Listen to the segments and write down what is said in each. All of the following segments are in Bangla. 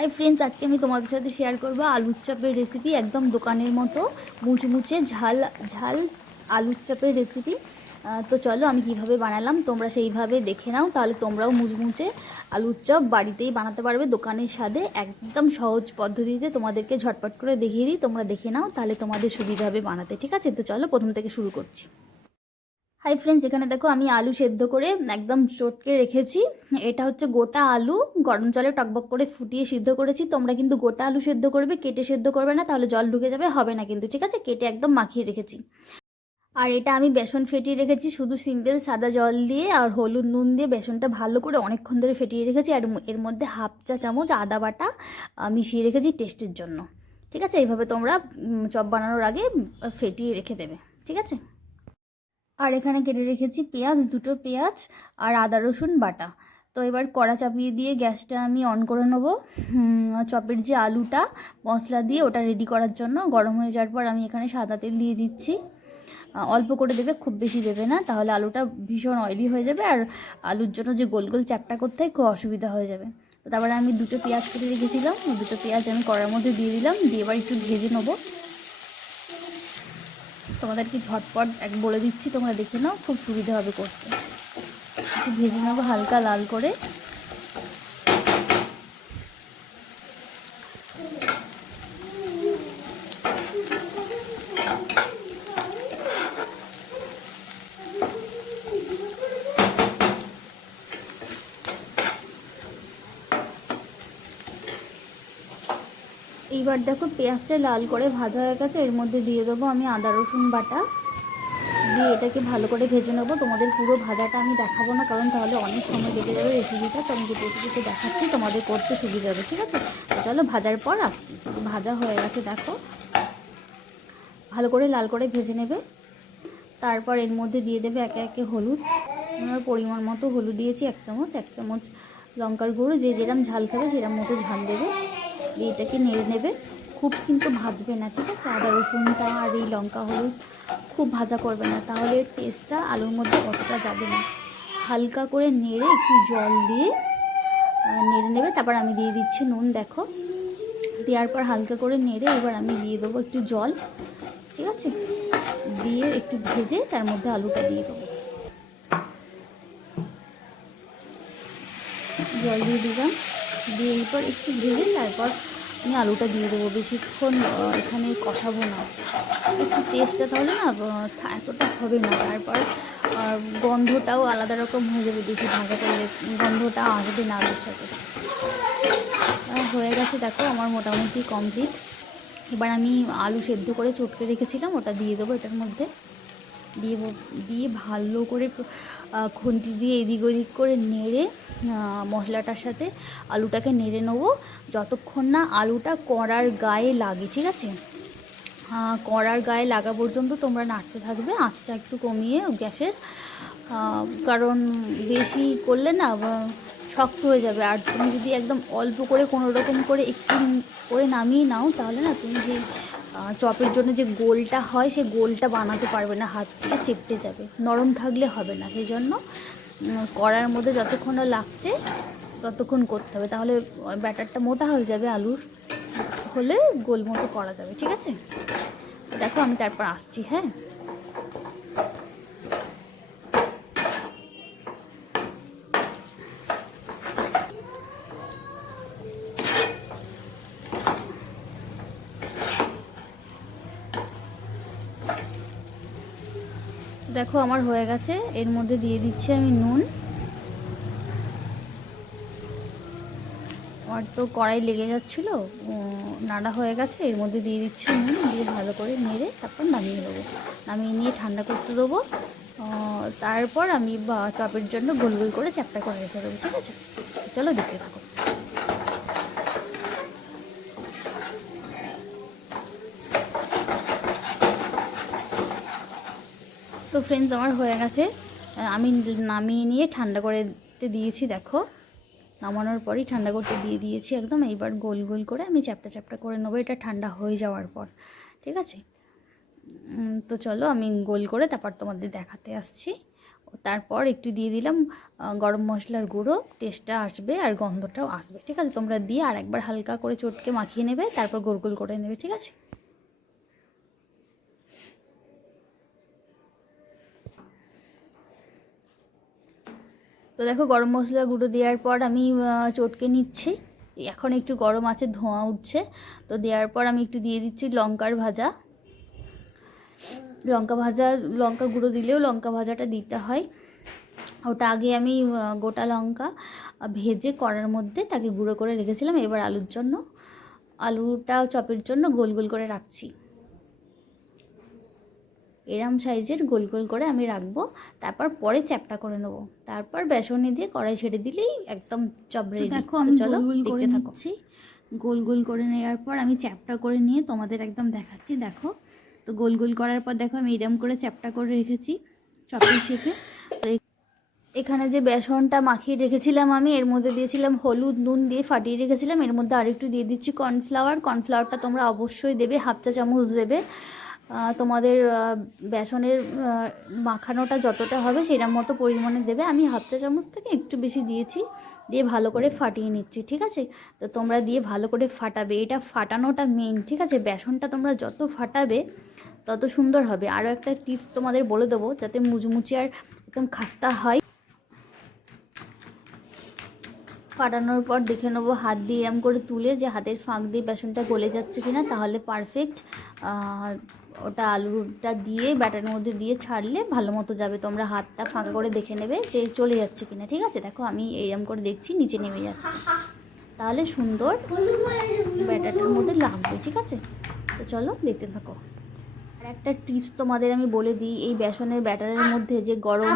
হাই ফ্রেন্ডস, আজকে আমি তোমাদের সাথে শেয়ার করব আলুর চপের রেসিপি। একদম দোকানের মতো মুচমুচে ঝাল ঝাল আলুর চপের রেসিপি। তো চলো আমি কিভাবে বানালাম তোমরা সেইভাবে দেখে নাও, তাহলে তোমরাও মুচমুচে আলুর চপ বাড়িতেই বানাতে পারবে দোকানের স্বাদে। একদম সহজ পদ্ধতিতে তোমাদেরকে ঝটপট করে দেখিয়ে দিই, তোমরা দেখে নাও, তাহলে তোমাদের সুবিধা হবে বানাতে। ঠিক আছে, তো চলো প্রথম থেকে শুরু করছি। হাই ফ্রেন্ডস, এখানে দেখো আমি আলু সেদ্ধ করে একদম চটকে রেখেছি। এটা হচ্ছে গোটা আলু, গরম জলে টকবক করে ফুটিয়ে সিদ্ধ করেছি। তোমরা কিন্তু গোটা আলু সেদ্ধ করবে, কেটে সেদ্ধ করবে না, তাহলে জল ঢুকে যাবে, হবে না কিন্তু। ঠিক আছে, কেটে একদম মাখিয়ে রেখেছি। আর এটা আমি বেসন ফেটিয়ে রেখেছি, শুধু সিম্পল সাদা জল দিয়ে আর হলুদ নুন দিয়ে বেসনটা ভালো করে অনেকক্ষণ ধরে ফেটিয়ে রেখেছি। আর এর মধ্যে হাফ চা চামচ আদা বাটা মিশিয়ে রেখেছি টেস্টের জন্য। ঠিক আছে, এইভাবে তোমরা চপ বানানোর আগে ফেটিয়ে রেখে দেবে। ঠিক আছে। আর এখানে কেটে রেখেছি পেঁয়াজ, দুটো পেঁয়াজ আর আদা রসুন বাটা। তো এবার কড়া চাপিয়ে দিয়ে গ্যাসটা আমি অন করে নেবো। চপের যে আলুটা মশলা দিয়ে ওটা রেডি করার জন্য গরম হয়ে যাওয়ার পর আমি এখানে সাদা তেল দিয়ে দিচ্ছি। অল্প করে দেবে, খুব বেশি দেবে না, তাহলে আলুটা ভীষণ অয়েলি হয়ে যাবে আর আলুর জন্য যে গোল গোল চ্যাপটা করতে হয় খুব অসুবিধা হয়ে যাবে। তো তারপরে আমি দুটো পেঁয়াজ কেটে রেখেছিলাম, দুটো পেঁয়াজ আমি কড়ার মধ্যে দিয়ে দিলাম, দিয়ে এবার একটু ভেজে নেবো। তোমাদেরকে ঝটপট বলে দিচ্ছি, তোমরা দেখে নাও, খুব সুবিধা হবে করতে। একটু ভেজে নেবো হালকা লাল করে। এইবার দেখো পেঁয়াজটা লাল করে ভাজা হয়ে গেছে, এর মধ্যে দিয়ে দেবো আমি আদা রসুন বাটা, দিয়ে এটাকে ভালো করে ভেজে নেবো। তোমাদের পুরো ভাজাটা আমি দেখাবো না, কারণ তাহলে অনেক সময় লেগে যাবে রেসিপিটা। তো আমি যেটুকু যেটুকু দেখাচ্ছি তোমাদের করতে সুবিধা হবে। ঠিক আছে, তো চলো ভাজার পর আসছি। ভাজা হয়ে গেছে দেখো, ভালো করে লাল করে ভেজে নেবে। তারপর এর মধ্যে দিয়ে দেবে একে একে হলুদ। আমার পরিমাণ মতো হলুদ দিয়েছি, এক চামচ লঙ্কার গুঁড়ো, যে যেরকম ঝাল খাবে সেরকম মতো ঝাল দেবে। দিয়ে এটাকে নেড়ে নেবে, খুব কিন্তু ভাজবে না। ঠিক আছে, আদা রসুনটা আর এই লঙ্কা হলুদ খুব ভাজা করবে না, তাহলে টেস্টটা আলুর মধ্যে অতটা যাবে না। হালকা করে নেড়ে একটু জল দিয়ে নেড়ে নেবে। তারপর আমি দিয়ে দিচ্ছি নুন, দেখো দেওয়ার পর হালকা করে নেড়ে এবার আমি দিয়ে দেবো একটু জল। ঠিক আছে, দিয়ে একটু ভেজে তার মধ্যে আলুটা দিয়ে দেবো। জল দিয়ে দিলাম, দিয়ে এরপর একটু ভেজে তারপর আমি আলুটা দিয়ে দেবো। বেশিক্ষণ এখানে কষাবো না, একটু টেস্টটা তাহলে না এতটা হবে না। তারপর গন্ধটাও আলাদা রকম হয়ে যাবে, বেশি ভাজা করলে গন্ধটা আসবে না আলুর সাথে। হয়ে গেছে দেখো, আমার মোটামুটি কমপ্লিট। এবার আমি আলু সেদ্ধ করে চটকে রেখেছিলাম ওটা দিয়ে দেবো এটার মধ্যে। দিয়ে ভালো করে খুন্তি দিয়ে এদিক ওদিক করে নেড়ে মশলাটার সাথে আলুটাকে নেড়ে নেবো যতক্ষণ না আলুটা কড়ার গায়ে লাগে। ঠিক আছে, কড়ার গায়ে লাগা পর্যন্ত তোমরা নাড়তে থাকবে, আঁচটা একটু কমিয়ে গ্যাসের, কারণ বেশি করলে না শক্ত হয়ে যাবে। আর তুমি যদি একদম অল্প করে কোনো রকম করে একটু করে নামিয়ে নাও, তাহলে না তুমি যে চপের জন্য যে গোলটা হয় সে গোলটা বানাতে পারবে না, হাত থেকে চেপটে যাবে, নরম থাকলে হবে না। সেই জন্য কড়ার মধ্যে যতক্ষণ লাগছে ততক্ষণ করতে হবে, তাহলে ব্যাটারটা মোটা হয়ে যাবে, আলুর হলে গোল মতো করা যাবে। ঠিক আছে, দেখো আমি তারপর আসছি। হ্যাঁ, দেখো আমার হয়ে গেছে, এর মধ্যে দিয়ে দিচ্ছি আমি নুন। আমার তো কড়াই লেগে যাচ্ছিলো, নাড়া হয়ে গেছে, এর মধ্যে দিয়ে দিচ্ছি নুন, দিয়ে ভালো করে নেড়ে তারপর নামিয়ে দেবো। নামিয়ে নিয়ে ঠান্ডা করতে দেবো। তারপর আমি চপের জন্য গোল গোল করে চ্যাপটা করে রেখে দেবো। ঠিক আছে, চলো দেখতে থাকো। তো ফ্রেন্ডস আমার হয়ে গেছে, আমি নামিয়ে নিয়ে ঠান্ডা করতে দিয়েছি। দেখো নামানোর পরই ঠান্ডা করতে দিয়ে দিয়েছি একদম। এইবার গোল গোল করে আমি চ্যাপটা চ্যাপটা করে নেবো, এটা ঠান্ডা হয়ে যাওয়ার পর। ঠিক আছে, তো চলো আমি গোল করে তারপর তোমাদের দেখাতে আসছি। তারপর একটু দিয়ে দিলাম গরম মশলার গুঁড়ো, টেস্টটা আসবে আর গন্ধটাও আসবে। ঠিক আছে, তোমরা দিয়ে আর একবার হালকা করে চটকে মাখিয়ে নেবে, তারপর গোল গোল করে নেবে। ঠিক আছে, তো দেখো গরম মশলা গুঁড়ো দেওয়ার পর আমি চটকে নিচ্ছি। এখন একটু গরম আছে, ধোঁয়া উঠছে, তো দেওয়ার পর আমি একটু দিয়ে দিচ্ছি লঙ্কার ভাজা। লঙ্কা গুঁড়ো দিলেও লঙ্কা ভাজাটা দিতে হয়। ওটা আগে আমি গোটা লঙ্কা ভেজে কড়ার মধ্যে তাকে গুঁড়ো করে রেখেছিলাম। এবার আলুটা চপের জন্য গোল গোল করে রাখছি। এরম সাইজের গোল গোল করে আমি রাখবো, তারপর পরে চ্যাপটা করে নেবো, তারপর বেসনে দিয়ে কড়াই ছেড়ে দিলেই একদম চপ রেডি। দেখো আমি গোল গোল করে নিচ্ছি। গোল গোল করে নেওয়ার পর আমি চ্যাপটা করে নিয়ে তোমাদের একদম দেখাচ্ছি। দেখো, তো গোল গোল করার পর দেখো আমি এরম করে চ্যাপটা করে রেখেছি চপের শেপে। তো এখানে যে বেসনটা মাখিয়ে রেখেছিলাম আমি, এর মধ্যে দিয়েছিলাম হলুদ, নুন দিয়ে ফাটিয়ে রেখেছিলাম। এর মধ্যে আরেকটু দিয়ে দিচ্ছি কর্নফ্লাওয়ারটা তোমরা অবশ্যই দেবে, 1/2 চা চামচ দেবে। তোমাদের বেসনের মাখানোটা যতটা হবে সেটার মতো পরিমাণে দেবে। আমি 1/2 চা চামচ থেকে একটু বেশি দিয়েছি, দিয়ে ভালো করে ফাটিয়ে নিচ্ছি। ঠিক আছে, তো তোমরা দিয়ে ভালো করে ফাটাবে, এটা ফাটানোটা মেন। ঠিক আছে, বেসনটা তোমরা যত ফাটাবে তত সুন্দর হবে। আরও একটা টিপস তোমাদের বলে দেবো, যাতে মুচমুচে আর একদম খাস্তা হয়। ফাটানোর পর দেখে নেবো হাত দিয়ে এরম করে তুলে যে হাতের ফাঁক দিয়ে বেসনটা গলে যাচ্ছে কিনা, তাহলে পারফেক্ট। ওটা আলুটা দিয়ে ব্যাটারের মধ্যে দিয়ে ছাড়লে ভালো মতো যাবে। তোমরা হাতটা ফাঁকা করে দেখে নেবে যে চলে যাচ্ছে কিনা। ঠিক আছে, দেখো আমি এইরকম করে দেখছি নিচে নেমে যাচ্ছে, তাহলে সুন্দর ব্যাটারটার মধ্যে লাগবে। ঠিক আছে, তো চলো দেখতে থাকো। আর একটা টিপস তোমাদের আমি বলে দিই, এই বেসনের ব্যাটারের মধ্যে যে গরম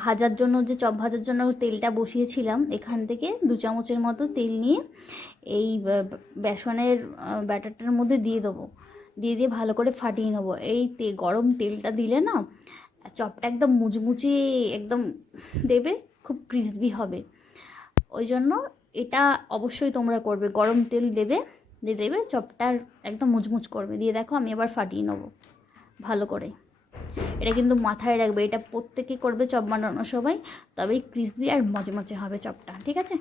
ভাজার জন্য, যে চপ ভাজার জন্য তেলটা বসিয়েছিলাম, এখান থেকে 2 চামচের মতো তেল নিয়ে এই বেসনের ব্যাটারটার মধ্যে দিয়ে দেবো। দিয়ে ভালো করে ফাটিয়ে নেবো। এই গরম তেলটা দিলে না চপটা একদম মুচমুচে একদম দেবে, খুব ক্রিসপি হবে। ওই জন্য এটা অবশ্যই তোমরা করবে, গরম তেল দেবে চপটার একদম মুচমুচ করবে। দিয়ে দেখো আমি আবার ফাটিয়ে নেবো ভালো করে। এটা কিন্তু মাথায় রাখবে, এটা প্রত্যেকে করবে চপ বানানোর সময়, তবেই ক্রিসপি আর মচমচে হবে চপটা। ঠিক আছে,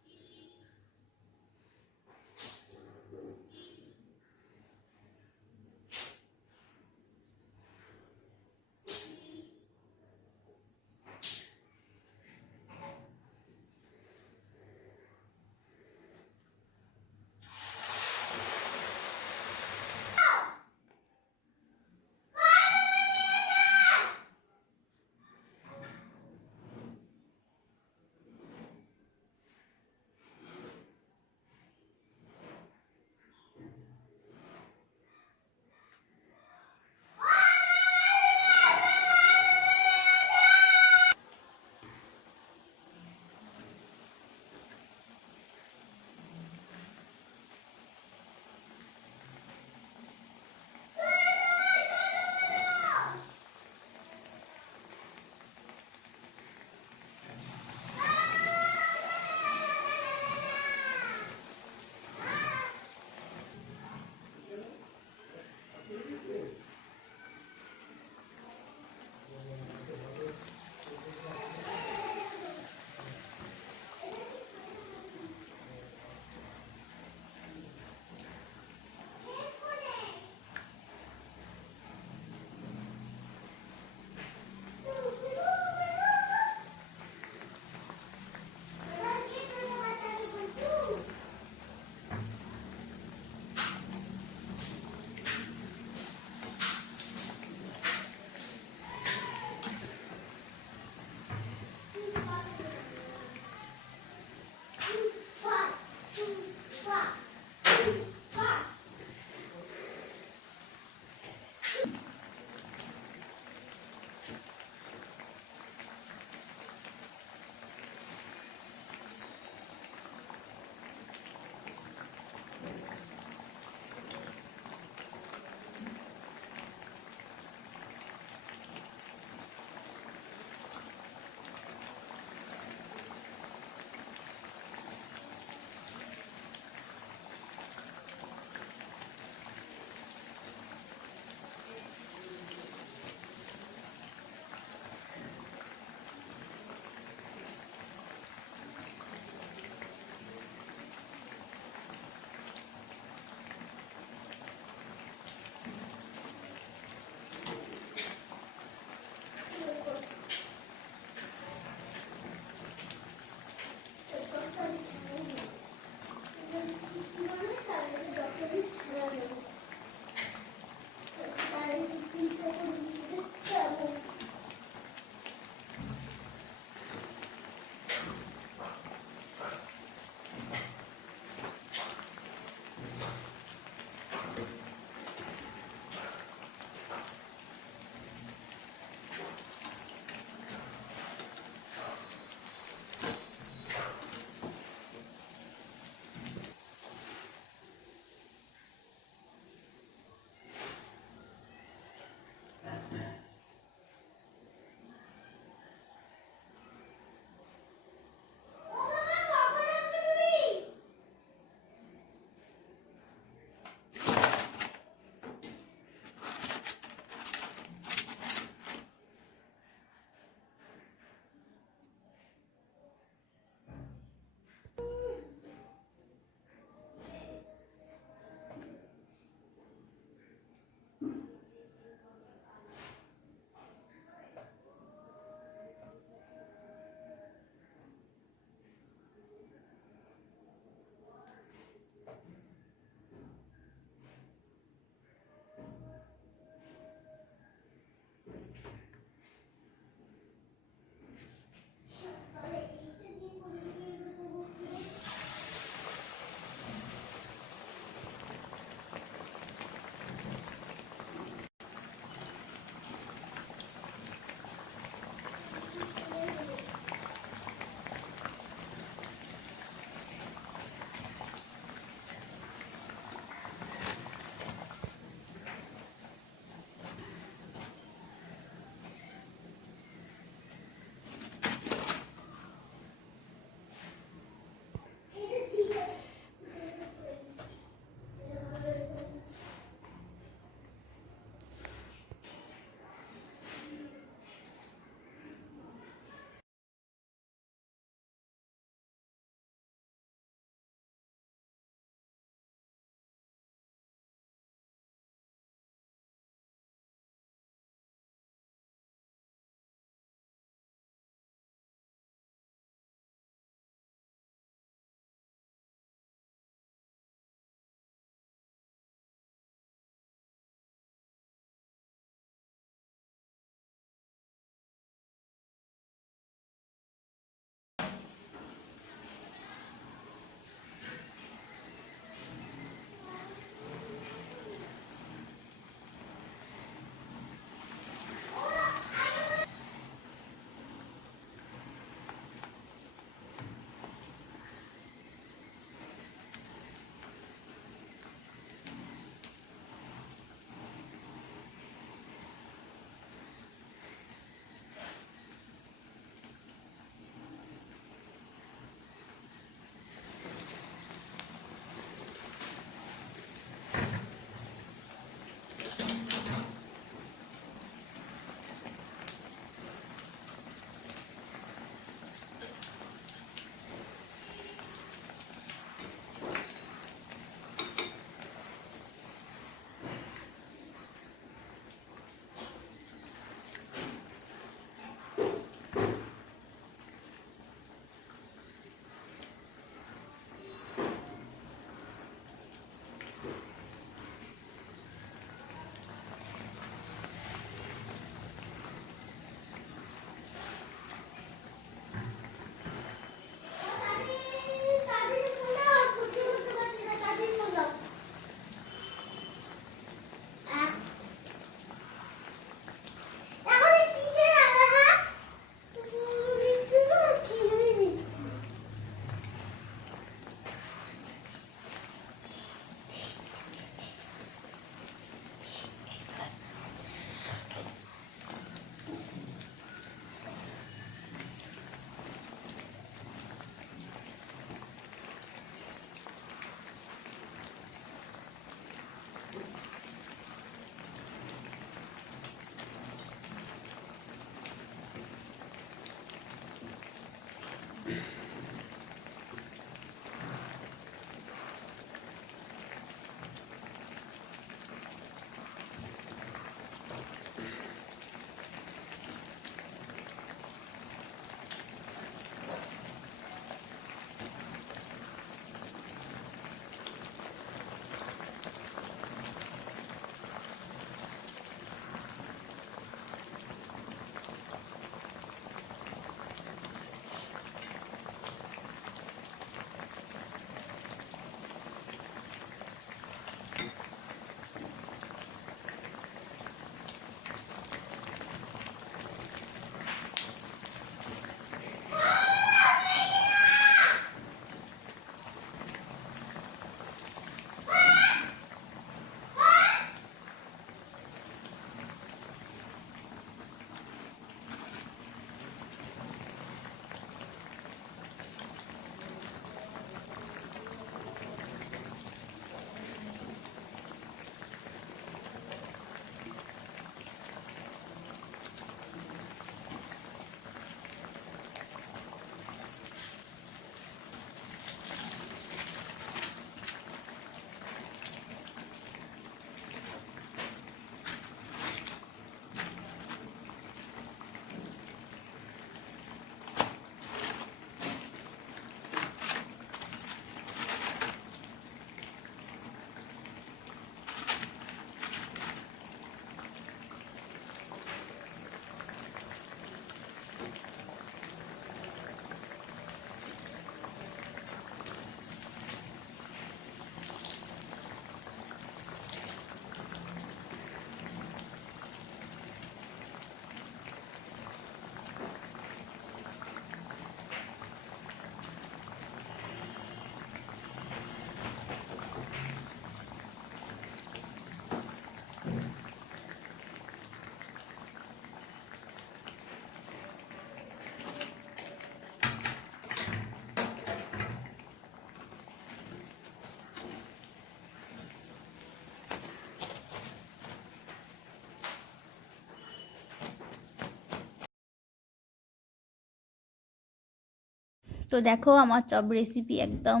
তো দেখো আমার চপ রেসিপি একদম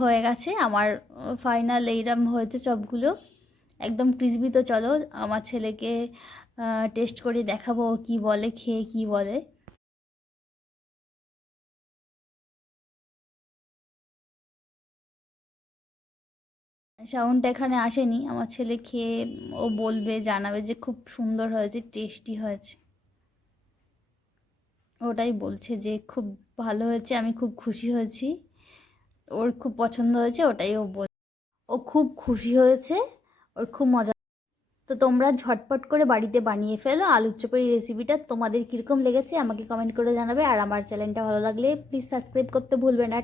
হয়ে গেছে। আমার ফাইনাল এইরকম হয়েছে চপগুলো, একদম ক্রিসপি। তো চলো আমার ছেলেকে টেস্ট করে দেখাবো ও কী বলে, খেয়ে কী বলে। সাউন্ডটা এখানে আসেনি, আমার ছেলে খেয়ে ও বলবে, জানাবে যে খুব সুন্দর হয়েছে, টেস্টি হয়েছে। ওটাই বলছে যে খুব ভালো হয়েছে, আমি খুব খুশি হয়েছি, ওর খুব পছন্দ হয়েছে, ওটাই ও বল, ও খুব খুশি হয়েছে, ওর খুব মজা। তো তোমরা ঝটপট করে বাড়িতে বানিয়ে ফেলো আলুর চপের এই রেসিপিটা। তোমাদের কীরকম লেগেছে আমাকে কমেন্ট করে জানাবে, আর আমার চ্যানেলটা ভালো লাগলে প্লিজ সাবস্ক্রাইব করতে ভুলবে না।